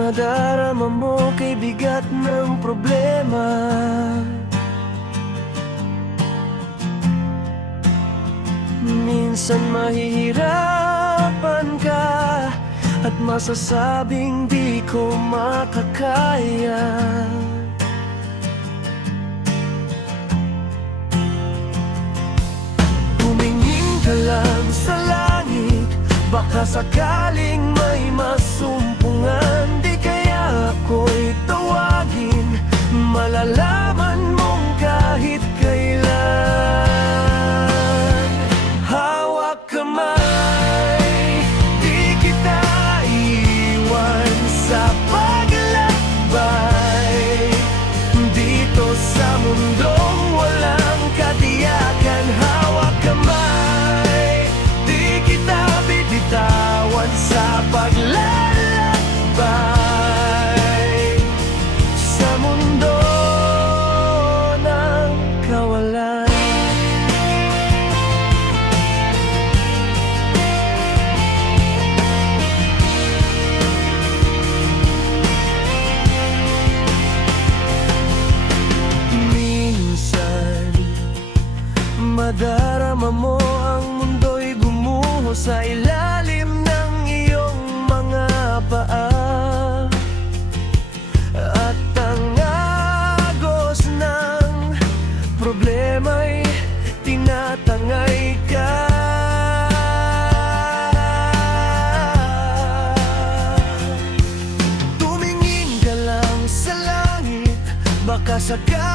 Madarama mo kay bigat ng problema. Minsan mahihirapan ka at masasabing di ko makakaya. Humingin ka lang sa langit, baka sakaling may masumpungan. Di kaya ako'y tawagin, malalaman mong kahit kailan. Hawak kamay, di kita iwan sa paglalakbay. Dito sa mundong walang katiyakan. Hawak kamay, di kita bibitawan sa paglalakbay. Sa mundo ng kawalan. Minsan madarama mo ang mundo'y gumuho sa ilalim ng iyong mga paa. At ang agos ng problema'y tinatangay ka. Tumingin ka lang sa langit, baka sakali